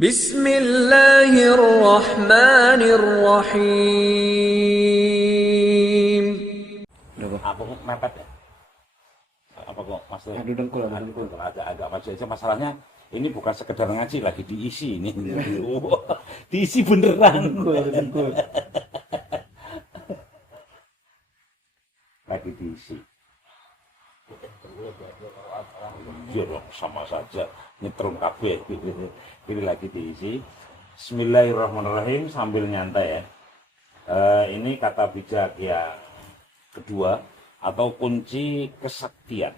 Bismillahirrahmanirrahim. Apa kok mepet ya? Apa kok masih Adu dengkul. agak maju aja. Masalahnya ini bukan sekedar ngaji, lagi diisi ini. Diisi beneran. Dengkul. Lagi diisi. Ya dong, sama saja nyetrum kabeh. Ini lagi diisi. Bismillahirrahmanirrahim sambil nyantai ya. Ini kata bijak yang kedua atau kunci kesaktian.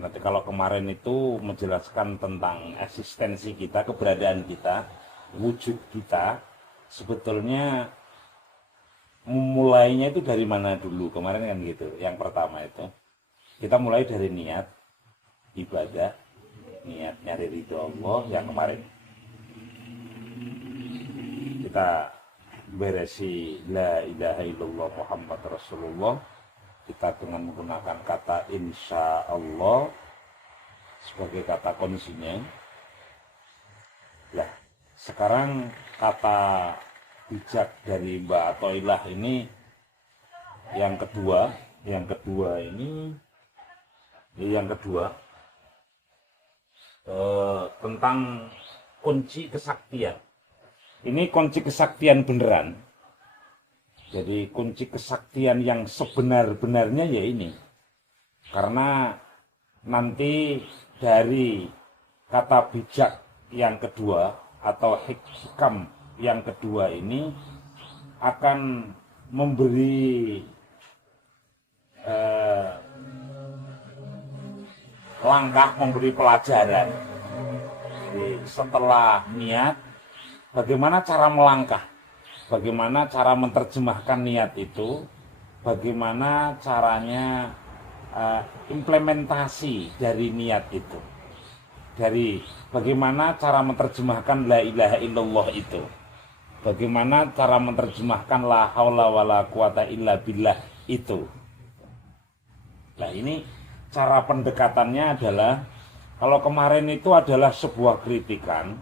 Nanti kalau kemarin itu menjelaskan tentang eksistensi kita, keberadaan kita, wujud kita, sebetulnya mulainya itu dari mana dulu? Kemarin kan gitu. Yang pertama itu kita mulai dari niat ibadah, niat nyari ridho Allah yang kemarin. Kita beresi la ilaha illallah Muhammad Rasulullah, kita dengan menggunakan kata insya Allah sebagai kata kuncinya. Nah, sekarang kata bijak dari Mbak Atoilah ini yang kedua tentang kunci kesaktian. Ini kunci kesaktian beneran. Jadi kunci kesaktian yang sebenar-benarnya ya ini. Karena nanti dari kata bijak yang kedua atau hikam yang kedua ini akan memberi langkah, memberi pelajaran. Jadi setelah niat, bagaimana cara melangkah, bagaimana cara menerjemahkan niat itu, bagaimana caranya implementasi dari niat itu, dari bagaimana cara menerjemahkan la ilaha illallah itu, bagaimana cara menerjemahkan la haula wala quwata illa billah itu. Nah, ini cara pendekatannya adalah, kalau kemarin itu adalah sebuah kritikan,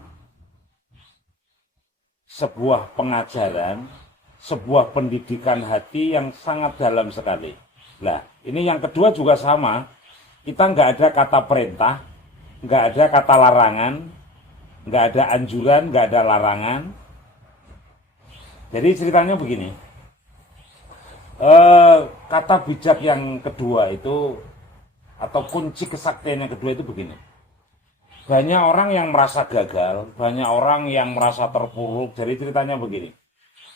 sebuah pengajaran, sebuah pendidikan hati yang sangat dalam sekali. Nah, ini yang kedua juga sama. Kita nggak ada kata perintah, nggak ada kata larangan, nggak ada anjuran, nggak ada larangan. Jadi ceritanya begini. Kata bijak yang kedua itu, atau kunci kesaktian yang kedua itu begini. Banyak orang yang merasa gagal, banyak orang yang merasa terpuruk. Jadi ceritanya begini.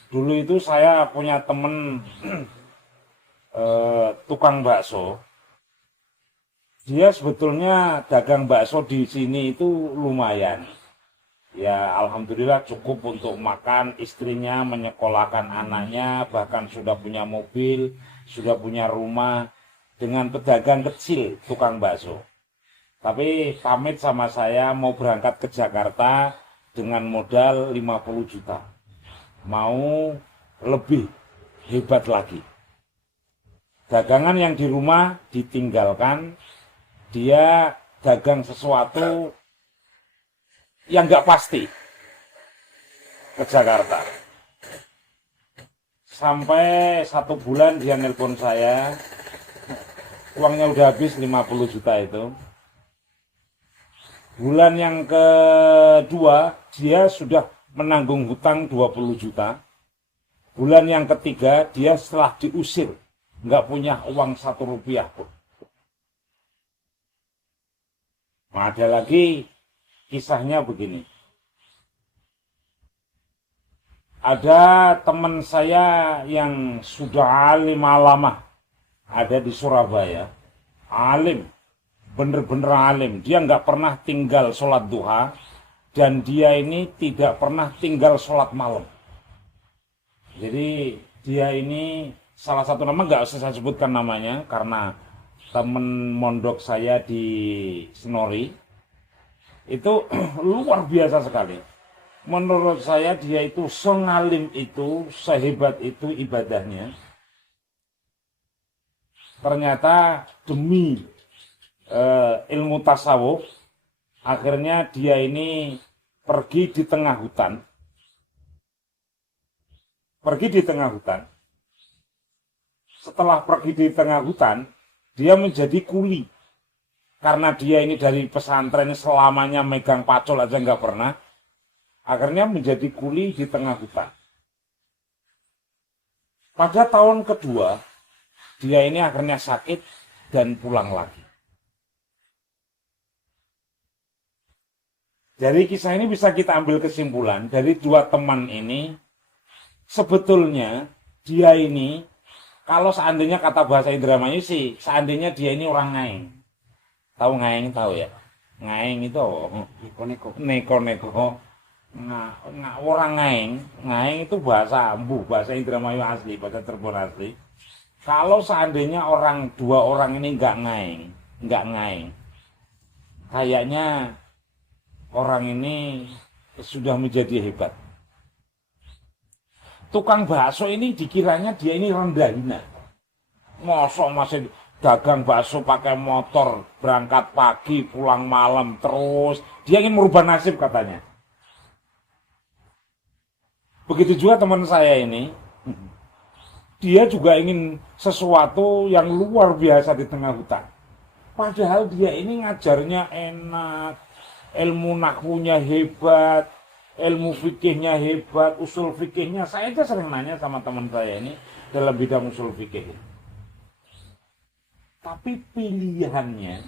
Dulu itu saya punya temen tukang bakso. Dia sebetulnya dagang bakso di sini itu lumayan. Ya alhamdulillah cukup untuk makan, istrinya menyekolahkan anaknya, bahkan sudah punya mobil, sudah punya rumah, dengan pedagang kecil tukang bakso. Tapi pamit sama saya mau berangkat ke Jakarta dengan modal 50 juta. Mau lebih hebat lagi. Dagangan yang di rumah ditinggalkan, dia dagang sesuatu yang nggak pasti ke Jakarta. Sampai 1 bulan dia nelpon saya, uangnya udah habis 50 juta itu. Bulan yang kedua dia sudah menanggung hutang 20 juta. Bulan yang ketiga dia setelah diusir, nggak punya uang 1 rupiah pun. Nah, ada lagi kisahnya begini. Ada teman saya yang sudah alim alamah, ada di Surabaya, alim, bener-bener alim. Dia nggak pernah tinggal sholat duha, dan dia ini tidak pernah tinggal sholat malam. Jadi dia ini salah satu nama, nggak usah saya sebutkan namanya, karena temen mondok saya di Senori, itu luar biasa sekali. Menurut saya dia itu sengalim itu, sehebat itu ibadahnya. Ternyata demi ilmu tasawuf, akhirnya dia ini pergi di tengah hutan. Pergi di tengah hutan. Setelah pergi di tengah hutan, dia menjadi kuli. Karena dia ini dari pesantren selamanya megang pacul aja nggak pernah. Akhirnya menjadi kuli di tengah hutan. Pada tahun kedua, dia ini akhirnya sakit dan pulang lagi. Dari kisah ini bisa kita ambil kesimpulan, dari dua teman ini, sebetulnya dia ini, kalau seandainya kata bahasa Indramayu sih, seandainya dia ini orang ngaing. Tahu ngaing, tahu ya? Ngaing itu neko-neko. Orang ngaing itu bahasa Ambu, bahasa Indramayu asli, bahasa Cirebon asli. Kalau seandainya dua orang ini nggak ngaing, kayaknya orang ini sudah menjadi hebat. Tukang bakso ini dikiranya dia ini rendah hina. Mosok masih dagang bakso pakai motor, berangkat pagi, pulang malam terus. Dia ingin merubah nasib katanya. Begitu juga teman saya ini. Dia juga ingin sesuatu yang luar biasa di tengah hutan. Padahal dia ini ngajarnya enak, ilmu nahwunya hebat, ilmu fikihnya hebat, usul fikihnya. Saya aja sering nanya sama teman saya ini dalam bidang usul fikih. Tapi pilihannya,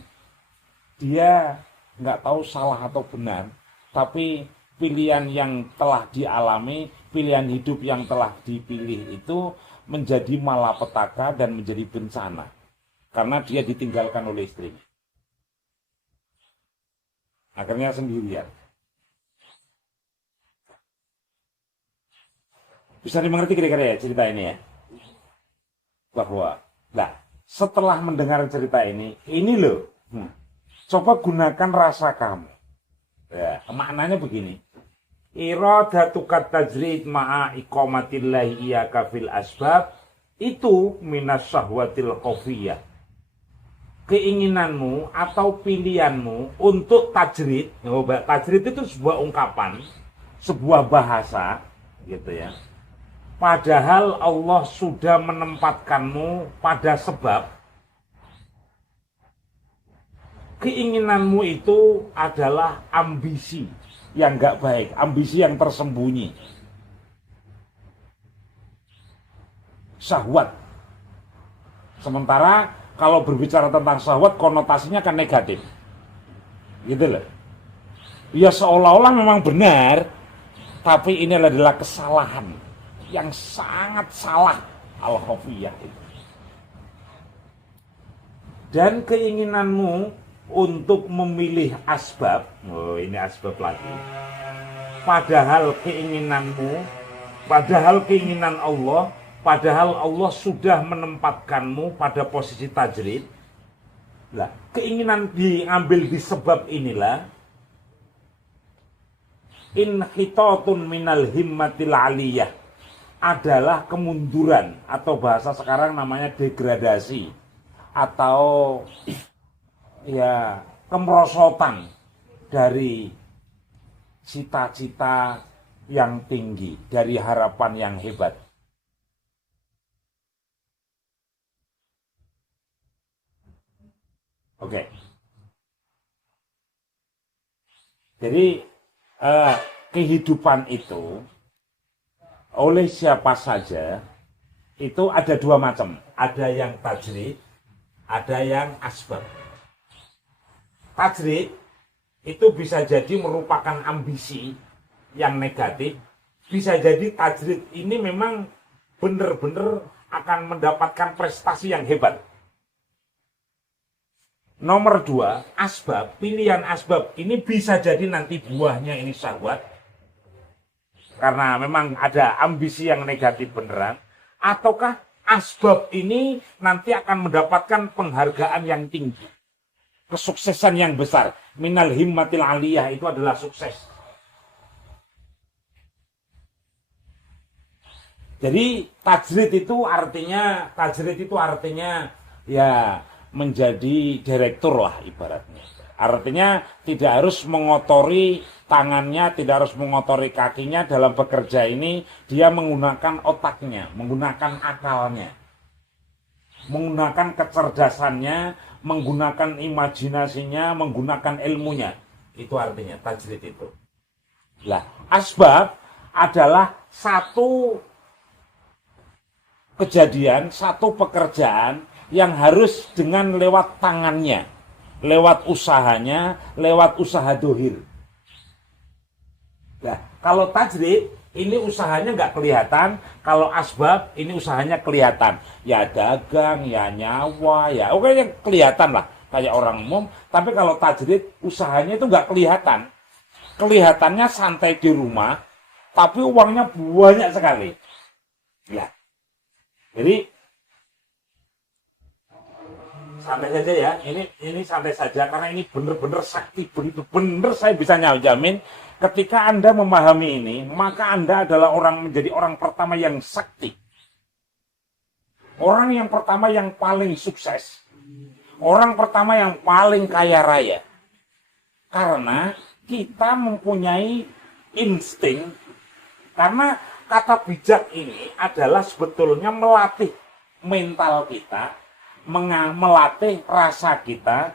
dia nggak tahu salah atau benar, tapi pilihan yang telah dialami, pilihan hidup yang telah dipilih itu menjadi malapetaka dan menjadi bencana. Karena dia ditinggalkan oleh istrinya. Akhirnya sendirian. Bisa dimengerti kira-kira ya cerita ini ya? Bahwa, setelah mendengar cerita ini loh, coba gunakan rasa kamu. Ya, maknanya begini. Iradatukat tajrid ma'a iqamatillahi iyaka fil asbab itu minas syahwatil khafiyah. Keinginanmu atau pilihanmu untuk tajrid, tajrid itu sebuah ungkapan, sebuah bahasa, gitu ya. Padahal Allah sudah menempatkanmu pada sebab. Keinginanmu itu adalah ambisi yang enggak baik, ambisi yang tersembunyi. Syahwat. Sementara kalau berbicara tentang syahwat konotasinya kan negatif. Gitu loh. Ya seolah-olah memang benar, tapi ini adalah kesalahan yang sangat salah al-khafiyah itu. Dan keinginanmu untuk memilih asbab, ini asbab lagi. Padahal keinginan Allah, padahal Allah sudah menempatkanmu pada posisi tajrid. Lah, keinginan diambil di sebab inilah inhitatun minal himmatil aliyah, adalah kemunduran atau bahasa sekarang namanya degradasi atau ya kemerosotan dari cita-cita yang tinggi, dari harapan yang hebat. Oke. Jadi kehidupan itu oleh siapa saja itu ada dua macam. Ada yang tajrid, ada yang asbab. Tajrid itu bisa jadi merupakan ambisi yang negatif. Bisa jadi tajrid ini memang benar-benar akan mendapatkan prestasi yang hebat. Nomor dua, asbab, pilihan asbab ini bisa jadi nanti buahnya ini syahwat. Karena memang ada ambisi yang negatif beneran. Ataukah asbab ini nanti akan mendapatkan penghargaan yang tinggi. Kesuksesan yang besar. Minal himmatil aliyah itu adalah sukses. Jadi tajrid itu artinya ya menjadi direktur lah ibaratnya. Artinya tidak harus mengotori tangannya, tidak harus mengotori kakinya. Dalam bekerja ini dia menggunakan otaknya, menggunakan akalnya, menggunakan kecerdasannya, menggunakan imajinasinya, menggunakan ilmunya. Itu artinya tajrid itu. Lah, asbab adalah satu kejadian, satu pekerjaan yang harus dengan lewat tangannya, lewat usahanya, lewat usaha dohir. Nah, kalau tajrid ini usahanya nggak kelihatan, kalau asbab ini usahanya kelihatan. Ya dagang, ya nyawa, ya oke yang kelihatan lah kayak orang umum. Tapi kalau tajrid usahanya itu nggak kelihatan. Kelihatannya santai di rumah, tapi uangnya banyak sekali. Ya, jadi santai saja ya. Ini santai saja karena ini benar-benar sakti, benar-benar saya bisa jamin. Ketika Anda memahami ini, maka Anda adalah menjadi orang pertama yang sakti. Orang yang pertama yang paling sukses. Orang pertama yang paling kaya raya. Karena kita mempunyai insting. Karena kata bijak ini adalah sebetulnya melatih mental kita, melatih rasa kita,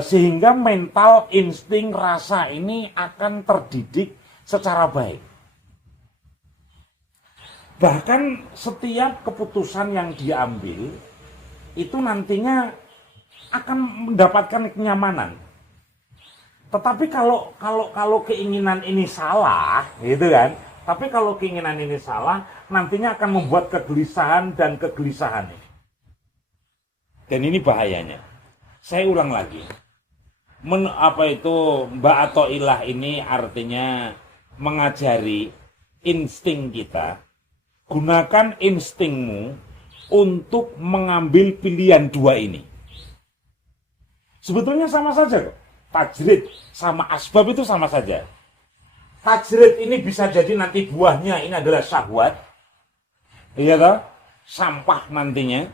sehingga mental, insting, rasa ini akan terdidik secara baik. Bahkan setiap keputusan yang diambil itu nantinya akan mendapatkan kenyamanan. Tetapi kalau keinginan ini salah, gitu kan? Tapi kalau keinginan ini salah, nantinya akan membuat kegelisahan dan kegelisahan ini. Dan ini bahayanya. Saya ulang lagi. Mbak Athoillah ini artinya mengajari insting kita. Gunakan instingmu untuk mengambil pilihan dua ini. Sebetulnya sama saja kok. Tajrid sama asbab itu sama saja. Tajrid ini bisa jadi nanti buahnya ini adalah syahwat. Iya toh? Sampah nantinya.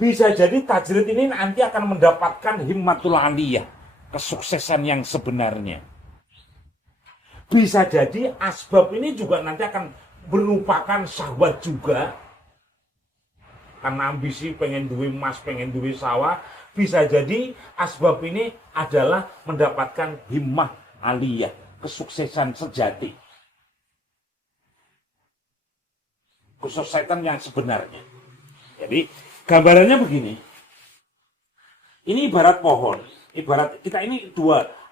Bisa jadi tajrid ini nanti akan mendapatkan himmatul aliyah, kesuksesan yang sebenarnya. Bisa jadi asbab ini juga nanti akan merupakan syahwat juga. Karena ambisi pengen duwe emas, pengen duwe sawah. Bisa jadi asbab ini adalah mendapatkan himmah aliyah, kesuksesan sejati. Kesuksesan yang sebenarnya. Jadi gambarannya begini. Ini ibarat pohon. Ibarat kita ini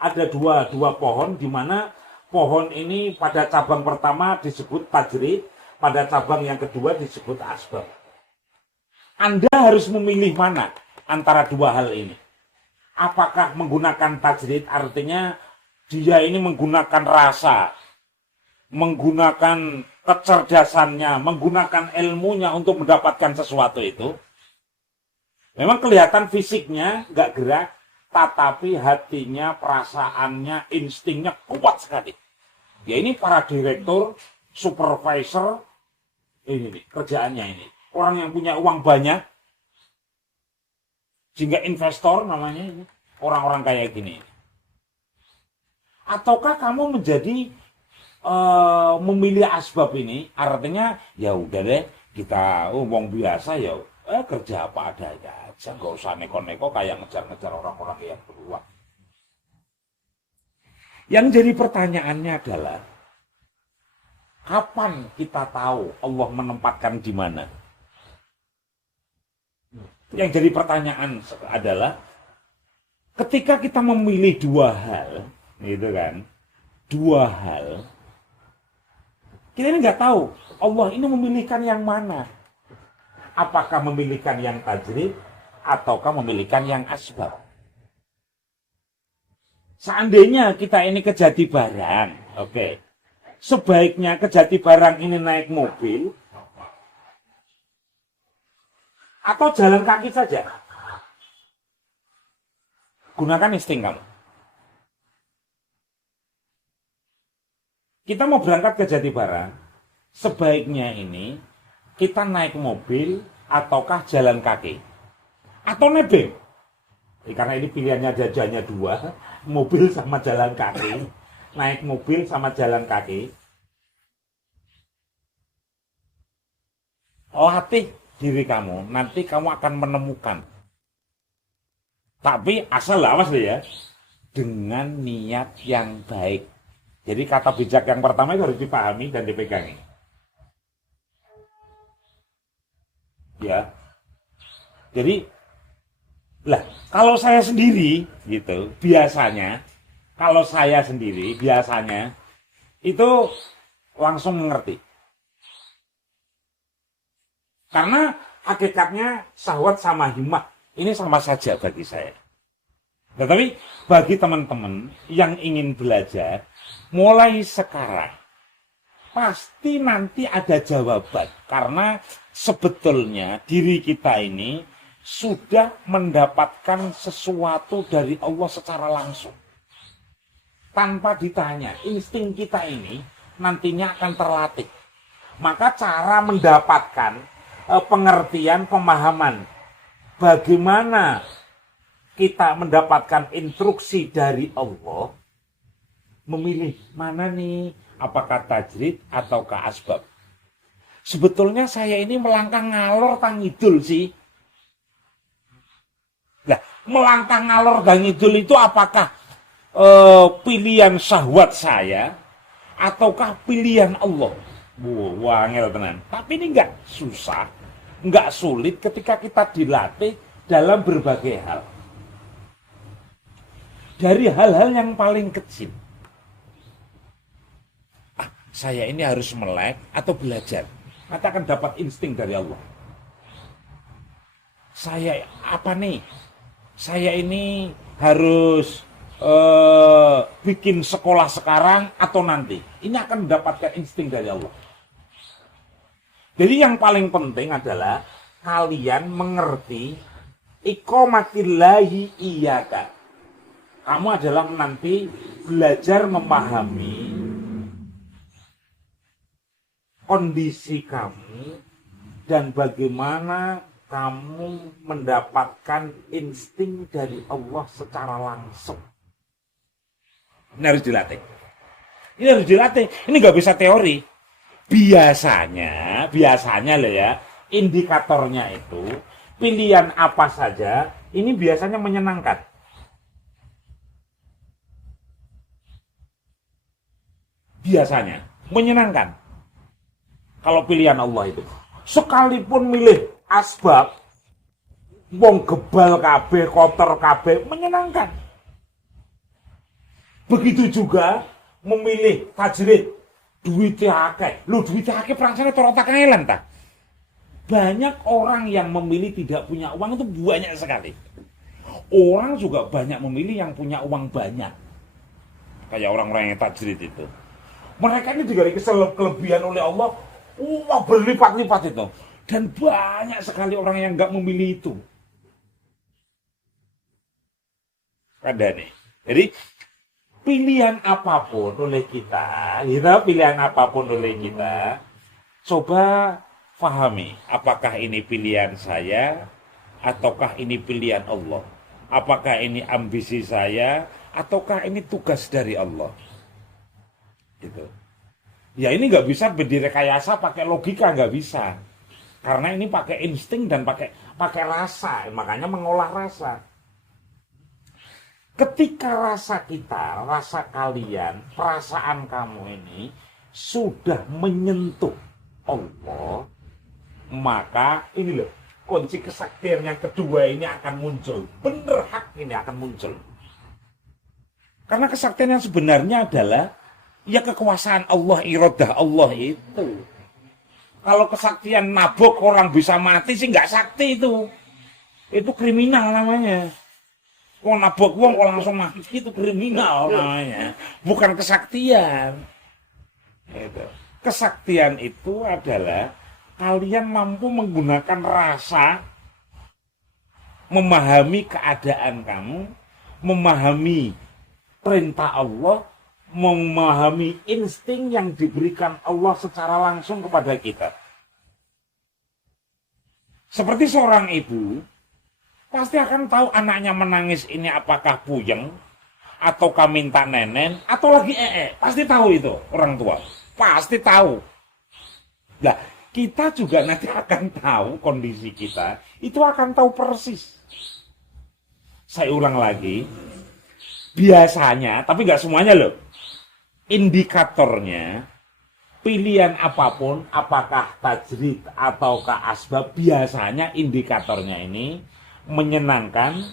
ada dua pohon, di mana pohon ini pada cabang pertama disebut tajrid, pada cabang yang kedua disebut asbab. Anda harus memilih mana antara dua hal ini. Apakah menggunakan tajrid, artinya dia ini menggunakan rasa, menggunakan kecerdasannya, menggunakan ilmunya untuk mendapatkan sesuatu itu. Memang kelihatan fisiknya nggak gerak, tetapi hatinya, perasaannya, instingnya kuat sekali. Ya ini para direktur, supervisor, ini nih, kerjaannya ini. Orang yang punya uang banyak, sehingga investor namanya ini, orang-orang kayak gini. Ataukah kamu menjadi memilih asbab ini, artinya ya udah deh, kita uang biasa ya kerja apa adanya aja, nggak usah neko-neko kayak ngejar-ngejar orang-orang yang beruang. Yang jadi pertanyaannya adalah, kapan kita tahu Allah menempatkan di mana? Yang jadi pertanyaan adalah, ketika kita memilih dua hal, gitu kan, dua hal, kita ini nggak tahu Allah ini memilihkan yang mana. Apakah memilihkan yang tajrid ataukah memilihkan yang asbab? Seandainya kita ini ke Jati Barang, oke. Sebaiknya ke Jati Barang ini naik mobil atau jalan kaki saja. Gunakan insting kamu. Kita mau berangkat ke Jati Barang, sebaiknya ini kita naik mobil ataukah jalan kaki atau nebeng. Karena ini pilihannya jajannya dua, mobil sama jalan kaki, naik mobil sama jalan kaki. Latih diri kamu, nanti kamu akan menemukan. Tapi asal awas ya, dengan niat yang baik. Jadi kata bijak yang pertama itu harus dipahami dan dipegangi. Ya. Jadi lah, kalau saya sendiri gitu, biasanya kalau saya sendiri biasanya itu langsung mengerti. Karena hakikatnya syahwat sama himmah ini sama saja bagi saya. Tetapi bagi teman-teman yang ingin belajar, mulai sekarang pasti nanti ada jawaban. Karena sebetulnya diri kita ini sudah mendapatkan sesuatu dari Allah secara langsung. Tanpa ditanya, insting kita ini nantinya akan terlatih. Maka cara mendapatkan pengertian, pemahaman bagaimana kita mendapatkan instruksi dari Allah, memilih mana nih, apakah tajrid ataukah asbab. Sebetulnya saya ini melangkah ngalor tangidul sih. Nah, melangkah ngalor tangidul itu apakah pilihan syahwat saya ataukah pilihan Allah? Wah, angel tenan. Tapi ini enggak susah, enggak sulit ketika kita dilatih dalam berbagai hal. Dari hal-hal yang paling kecil. Saya ini harus melek atau belajar. Nanti akan dapat insting dari Allah. Saya apa nih? Saya ini harus bikin sekolah sekarang atau nanti. Ini akan mendapatkan insting dari Allah. Jadi yang paling penting adalah kalian mengerti iqamatillahi iyyaka. Kamu adalah nanti belajar memahami kondisi kamu dan bagaimana kamu mendapatkan insting dari Allah secara langsung. Ini harus dilatih. Ini harus dilatih. Ini nggak bisa teori. Biasanya loh ya, indikatornya itu pilihan apa saja, ini biasanya menyenangkan. Biasanya menyenangkan. Kalau pilihan Allah itu, sekalipun milih asbab, wong gebal kabeh, kotor kabeh, menyenangkan. Begitu juga memilih tajrid. Duitnya akeh. Lu duitnya akeh perangsane torota kangelan ta. Banyak orang yang memilih tidak punya uang itu banyak sekali. Orang juga banyak memilih yang punya uang banyak. Kayak orang-orang yang tajrid itu. Mereka ini diberi kelebihan oleh Allah, wah berlipat-lipat itu. Dan banyak sekali orang yang enggak memilih itu. Ada nih. Jadi pilihan apapun oleh kita, coba pahami, apakah ini pilihan saya, ataukah ini pilihan Allah? Apakah ini ambisi saya, ataukah ini tugas dari Allah? Gitu. Ya ini nggak bisa direkayasa pakai logika, nggak bisa. Karena ini pakai insting dan pakai rasa, makanya mengolah rasa. Ketika rasa kita, rasa kalian, perasaan kamu ini sudah menyentuh Allah, maka ini loh, kunci kesaktian yang kedua ini akan muncul. Bener hak ini akan muncul. Karena kesaktian yang sebenarnya adalah ya kekuasaan Allah, iradah Allah itu. Kalau kesaktian nabok orang bisa mati sih nggak sakti itu. Itu kriminal namanya. Wong nabok wong kok langsung mati itu kriminal namanya, bukan kesaktian. Itu. Kesaktian itu adalah kalian mampu menggunakan rasa, memahami keadaan kamu, memahami perintah Allah, memahami insting yang diberikan Allah secara langsung kepada kita. Seperti seorang ibu pasti akan tahu anaknya menangis ini apakah puyeng, ataukah minta nenen, atau lagi pasti tahu itu orang tua, pasti tahu. Nah, kita juga nanti akan tahu kondisi kita, itu akan tahu persis. Saya ulang lagi, biasanya, tapi nggak semuanya loh, indikatornya, pilihan apapun, apakah tajrid ataukah asbab, biasanya indikatornya ini menyenangkan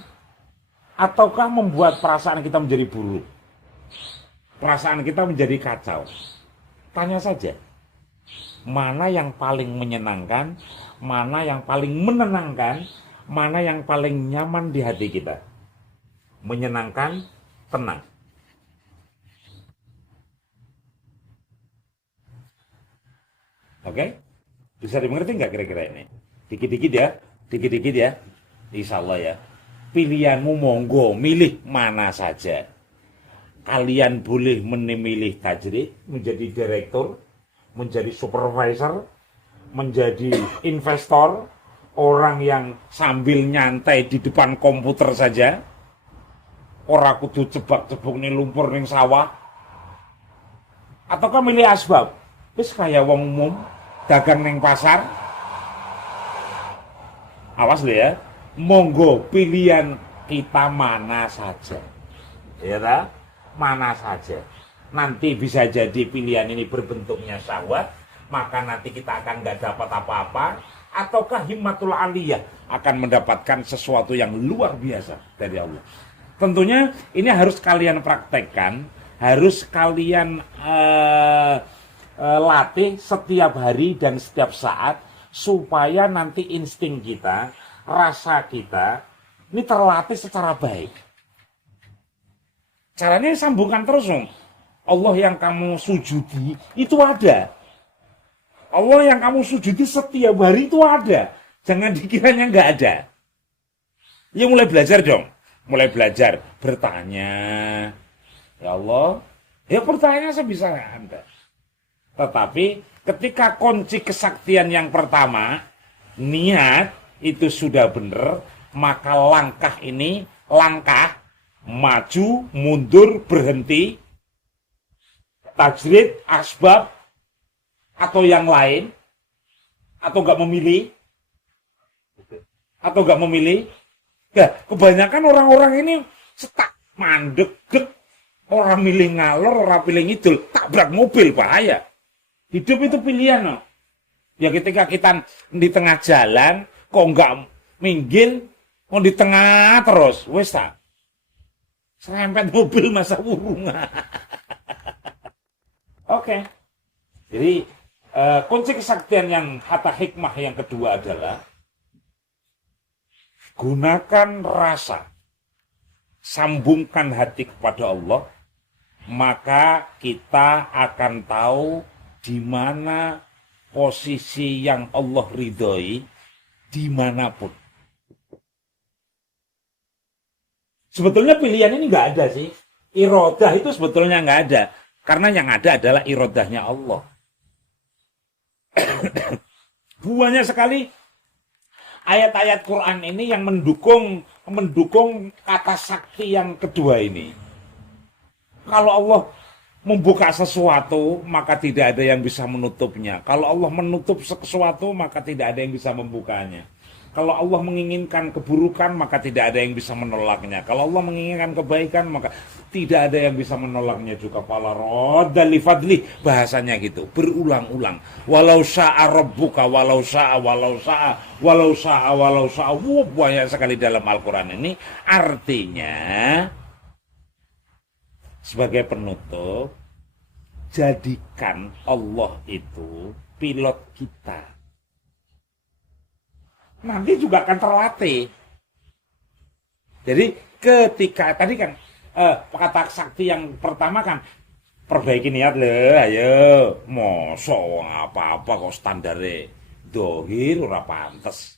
ataukah membuat perasaan kita menjadi buruk, perasaan kita menjadi kacau. Tanya saja, mana yang paling menyenangkan, mana yang paling menenangkan, mana yang paling nyaman di hati kita. Menyenangkan, tenang. Oke? Bisa dimengerti nggak kira-kira ini? Dikit-dikit ya, dikit-dikit ya. Insya Allah ya. Pilihanmu monggo, milih mana saja. Kalian boleh memilih tajrid, menjadi direktur, menjadi supervisor, menjadi investor, orang yang sambil nyantai di depan komputer saja, ora kudu jebak-jebuk ning lumpur ning sawah, ataukah milih asbab, wis kaya wong umum dagang ning pasar. Awas lho ya, monggo pilihan kita mana saja, ya ta? Mana saja. Nanti bisa jadi pilihan ini berbentuknya syahwat, maka nanti kita akan nggak dapat apa-apa, ataukah himmatul aliyah akan mendapatkan sesuatu yang luar biasa dari Allah. Tentunya ini harus kalian praktekkan, harus kalian latih setiap hari dan setiap saat, supaya nanti insting kita, rasa kita ini terlatih secara baik. Caranya sambungkan terus dong. Allah yang kamu sujudi itu ada. Allah yang kamu sujudi setiap hari itu ada. Jangan dikiranya nggak ada. Ya mulai belajar dong. Mulai belajar. Bertanya. Ya Allah. Ya pertanyaan sebisa Anda. Tetapi ketika kunci kesaktian yang pertama, niat itu sudah benar, maka langkah ini, langkah maju, mundur, berhenti, tajrid, asbab, atau yang lain, atau nggak memilih, ya kebanyakan orang-orang ini setak, mandek, orang milih ngalor, orang pilih ngidul, tabrak mobil, bahaya. Hidup itu pilihan, no. Ya ketika kita di tengah jalan, kok nggak minggir, kok di tengah terus, wes tak. Serempet mobil masa burung. Oke. Jadi kunci kesaktian yang hatta hikmah yang kedua adalah gunakan rasa, sambungkan hati kepada Allah, maka kita akan tahu di mana posisi yang Allah ridhoi dimanapun. Sebetulnya pilihan ini nggak ada sih. Irodah itu sebetulnya nggak ada. Karena yang ada adalah irodahnya Allah. Banyak sekali ayat-ayat Quran ini yang mendukung kata sakti yang kedua ini. Kalau Allah membuka sesuatu, maka tidak ada yang bisa menutupnya. Kalau Allah menutup sesuatu, maka tidak ada yang bisa membukanya. Kalau Allah menginginkan keburukan, maka tidak ada yang bisa menolaknya. Kalau Allah menginginkan kebaikan, maka tidak ada yang bisa menolaknya juga. Fala radda li fadli, bahasanya gitu, berulang-ulang. Walau syaa rabbuka, walau syaa, walau syaa, walau syaa, walau syaa. Banyak sekali dalam Al-Quran ini. Artinya, sebagai penutup, jadikan Allah itu pilot kita. Nanti juga akan terlatih. Jadi ketika tadi kan kata sakti yang pertama kan perbaiki niat le, ayo, moso apa-apa kok standare dohir ora pantes.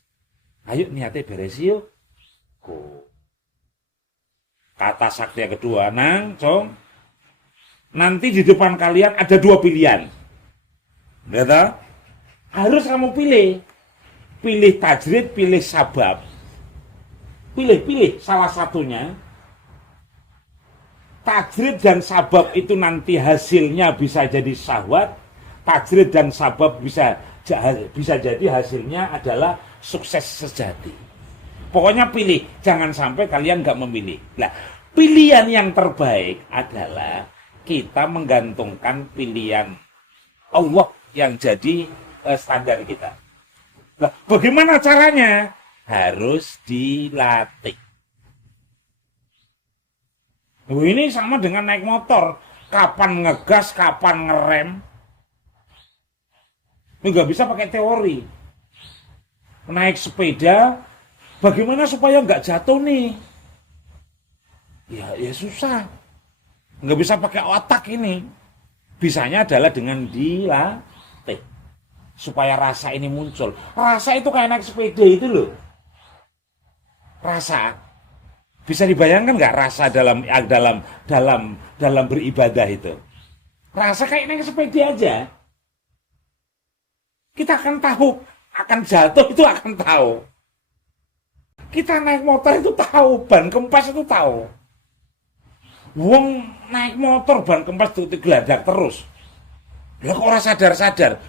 Ayo niatnya beres yuk. Kata sakti yang kedua, nang, cong. Nanti di depan kalian ada dua pilihan. Gitu? Harus kamu pilih. Pilih tajrid, pilih sabab. pilih salah satunya. Tajrid dan sabab itu nanti hasilnya bisa jadi syahwat. Tajrid dan sabab bisa jadi hasilnya adalah sukses sejati. Pokoknya pilih, jangan sampai kalian nggak memilih. Nah, pilihan yang terbaik adalah kita menggantungkan pilihan Allah yang jadi standar kita. Nah, bagaimana caranya? Harus dilatih. Ini sama dengan naik motor. Kapan ngegas, kapan ngerem. Ini nggak bisa pakai teori. Naik sepeda, bagaimana supaya nggak jatuh nih? Ya susah. Nggak bisa pakai otak ini. Bisanya adalah dengan dilatih. Supaya rasa ini muncul. Rasa itu kayak naik sepeda itu loh. Rasa. Bisa dibayangkan nggak rasa dalam beribadah itu? Rasa kayak naik sepeda aja. Kita akan tahu, akan jatuh itu akan tahu. Kita naik motor itu tahu, ban kempes itu tahu. Wong naik motor ban kempes itu geladak terus. Lah kok ora sadar-sadar.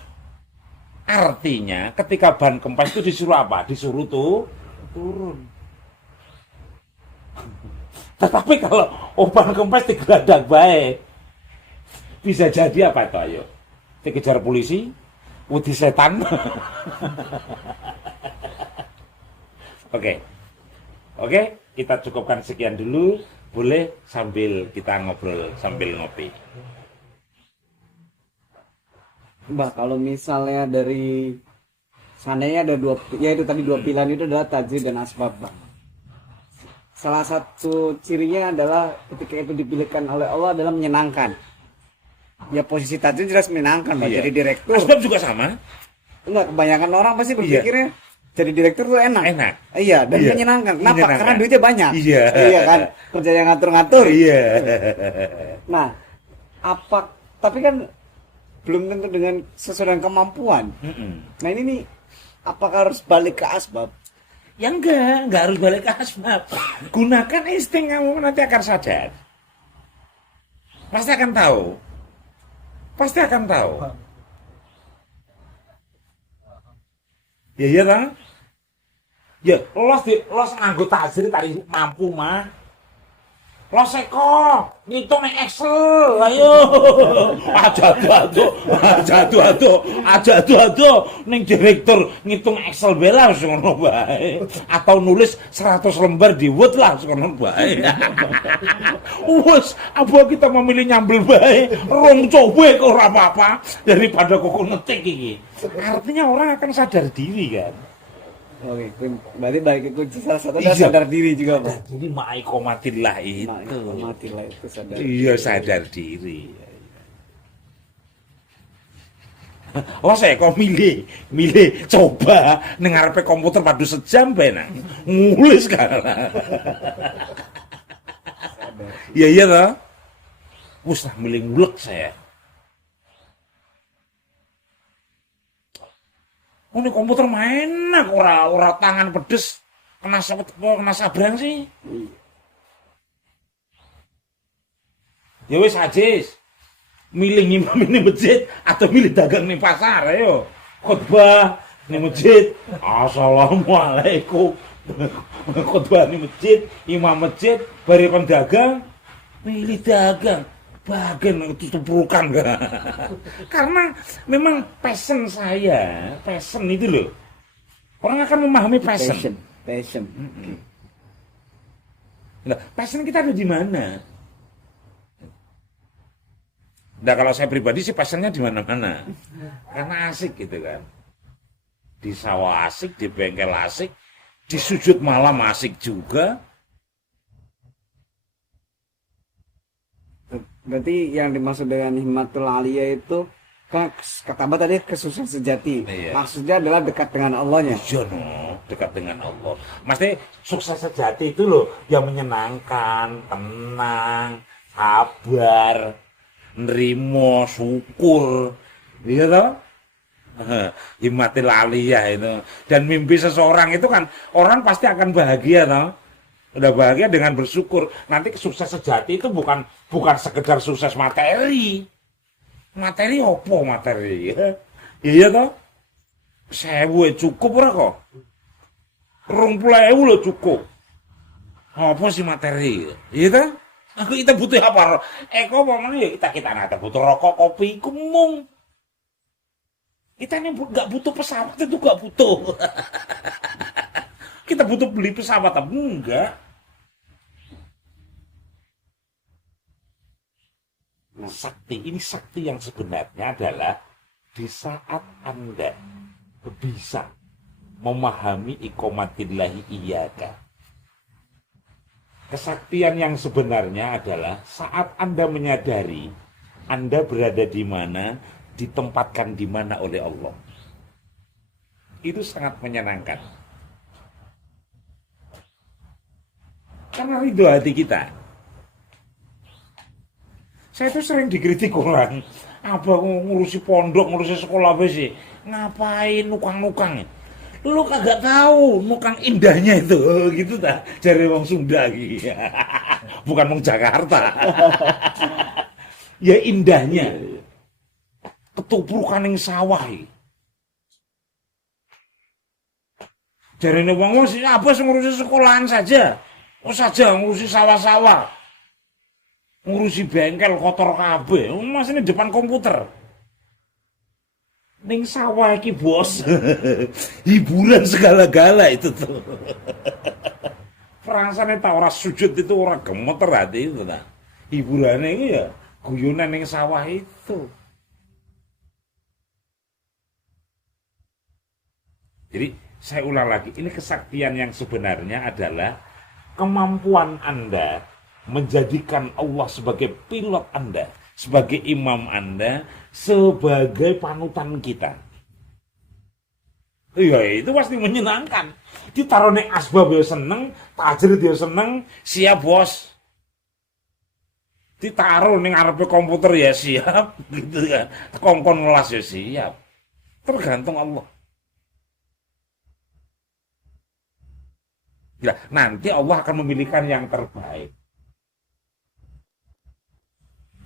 Artinya ketika ban kempes itu disuruh apa? Disuruh turun. Tetapi kalau ban kempes digeladak baik, bisa jadi apa itu? Ayo, dikejar polisi, wedi setan. Oke, kita cukupkan sekian dulu. Boleh sambil kita ngobrol, sambil ngopi. Mbak, kalau misalnya dari seandainya ada dua pilihan itu adalah tajrid dan asbab, Mbak. Salah satu cirinya adalah ketika itu dipilihkan oleh Allah adalah menyenangkan. Ya posisi tajrid jelas menyenangkan, Mbak. Iya. Jadi direktur. Asbab juga sama. Enggak, kebanyakan orang pasti berpikirnya jadi direktur tuh enak. Iya, dan menyenangkan. Kenapa? Menyenangkan. Karena duitnya banyak. Iya kan, kerja yang ngatur-ngatur. Iya. Nah, tapi kan belum tentu dengan sesuai dengan kemampuan. Nah ini nih, apakah harus balik ke asbab? Ya enggak harus balik ke asbab. Gunakan insting kamu, nanti akan sadar. Pasti akan tahu. Ya iya kan? Ya, los nganggo tajrid tadi mampu mah. Los eko, ngitung ning Excel, ayo. Aja ning direktur ngitung Excel bela wis ngono bae. Atau nulis 100 lembar di Word lah ngono bae. Wes, apa kita memilih nyambel bae, rong coba kok ora apa-apa daripada kok ngetik iki. Artinya orang akan sadar diri kan. Oke, berarti balik ke kunci salah satu adalah sadar diri juga, Pak. Jadi ma'ikomatillah itu. Ma'ikomatillah itu sadar. Iya, sadar diri. Saya kok milih coba ning ngarepe komputer padu sejam ben. Ngulis kan. Iya toh. Wis lah milih ngulek saya. Ini komputer main ora tangan pedes kena sabrang sih. Ya wis ajis. Milih ngimam ini masjid atau milih dagang ning pasar ayo. Khotbah ning masjid. Assalamualaikum. Khotbah ning masjid, imam masjid, bari pendagang milih dagang. Bagian itu teprukan gak? Karena memang passion itu loh. Orang akan memahami passion. Nah, passion kita ada di mana? Nah, kalau saya pribadi sih passionnya di mana-mana. Karena asik gitu kan. Di sawah asik, di bengkel asik, di sujud malam asik juga. Berarti yang dimaksud dengan himmatul aliyah itu kan kata Mbak tadi kesuksesan sejati. Iya. Maksudnya adalah dekat dengan Allahnya. Iya no, dekat dengan Allah. Maksudnya sukses sejati itu loh yang menyenangkan, tenang, sabar, nerimo, syukur. Iya toh? Himmatul aliyah itu. Dan mimpi seseorang itu kan orang pasti akan bahagia toh. Udah bahagia dengan bersyukur. Nanti sukses sejati itu bukan sekedar sukses materi. Materi opo materi? Iya toh? 1000 cukup ora kok? 20.000 lho cukup. Apa sih materi? Iya toh? Aku kita butuh apa? Eko mana ya kita nggak butuh rokok, kopi, kumung. Kita ini nggak butuh pesawat itu nggak butuh. Kita butuh beli pesawat apa enggak? Nah, sakti yang sebenarnya adalah di saat Anda bisa memahami iqomatillahi iyyaka. Kesaktian yang sebenarnya adalah saat Anda menyadari Anda berada di mana, ditempatkan di mana oleh Allah. Itu sangat menyenangkan. Karena ridho hati kita. Saya itu sering dikritik orang. Apa ngurusi pondok, ngurusi sekolah apa sih? Ngapain nukang-nukang? Lu kagak tahu nukang indahnya itu, gitu tak? Dari wong Sunda gitu. Bukan wong Jakarta. Ya indahnya. Ketuprukan yang sawah. Dari wong sih apa sih ngurusi sekolahan saja? Oh saja ngurusi sawah-sawah. Ngurusi bengkel kotor kabeh. Masih ini depan komputer. Ning sawah iki bos. Hiburan segala-gala itu tuh. Perangsane tak ora sujud itu ora gemeter hati itu tak. Hiburannya itu ya guyonan ning sawah itu. Jadi saya ulang lagi, ini kesaktian yang sebenarnya adalah kemampuan Anda menjadikan Allah sebagai pilot Anda, sebagai imam Anda, sebagai panutan kita. Iya, itu pasti menyenangkan. Ditaruh ning asbab ya seneng, tajrid ya seneng, siap bos. Ditaruh ning arepe komputer ya siap, gitu kan. Kongkon ngelas ya siap. Tergantung Allah. Ya, nanti Allah akan memilihkan yang terbaik.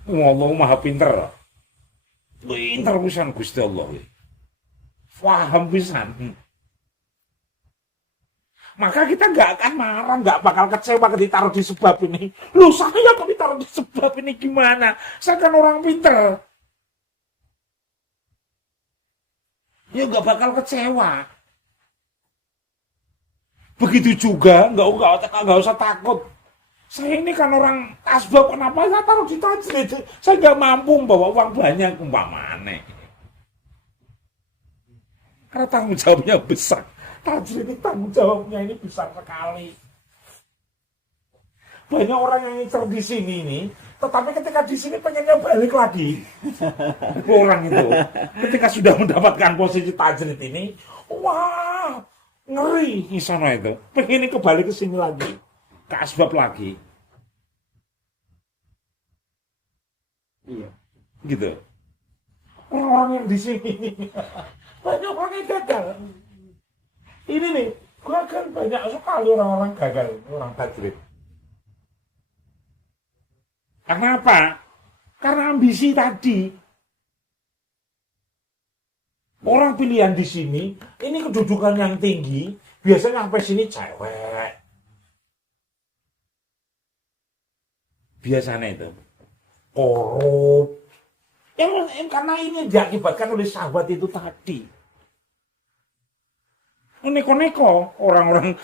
Allah maha pinter. Pinter pisan Gusti Allah. Paham pisan. Maka kita nggak akan marah, nggak bakal kecewa kalau ditaruh di sebab ini. Loh saya kok ditaruh di sebab ini gimana? Saya kan orang pinter. Ya nggak bakal kecewa. Begitu juga nggak usah takut. Saya ini kan orang asbab, kenapa saya taruh di tajrid? Saya nggak mampu bawa uang banyak umpamane. Karena tanggung jawabnya besar. Tajrid ini tanggung jawabnya ini besar sekali. Banyak orang yang ngincer di sini ini, tetapi ketika di sini pengennya balik lagi. Orang itu, ketika sudah mendapatkan posisi tajrid ini, wah, ngeri di sana itu. Pengen kembali ke sini lagi. Ke asbab lagi. Iya. Gitu. Orang-orang yang di sini banyak orang yang gagal. Ini nih, gua kan banyak sekali orang-orang gagal, orang tajrid. Karena apa? Karena ambisi tadi. Orang pilihan di sini, ini kedudukan yang tinggi, biasanya sampai sini cewek. Biasanya itu korup. Karena ini diakibatkan oleh sahabat itu tadi. Neko-neko orang-orang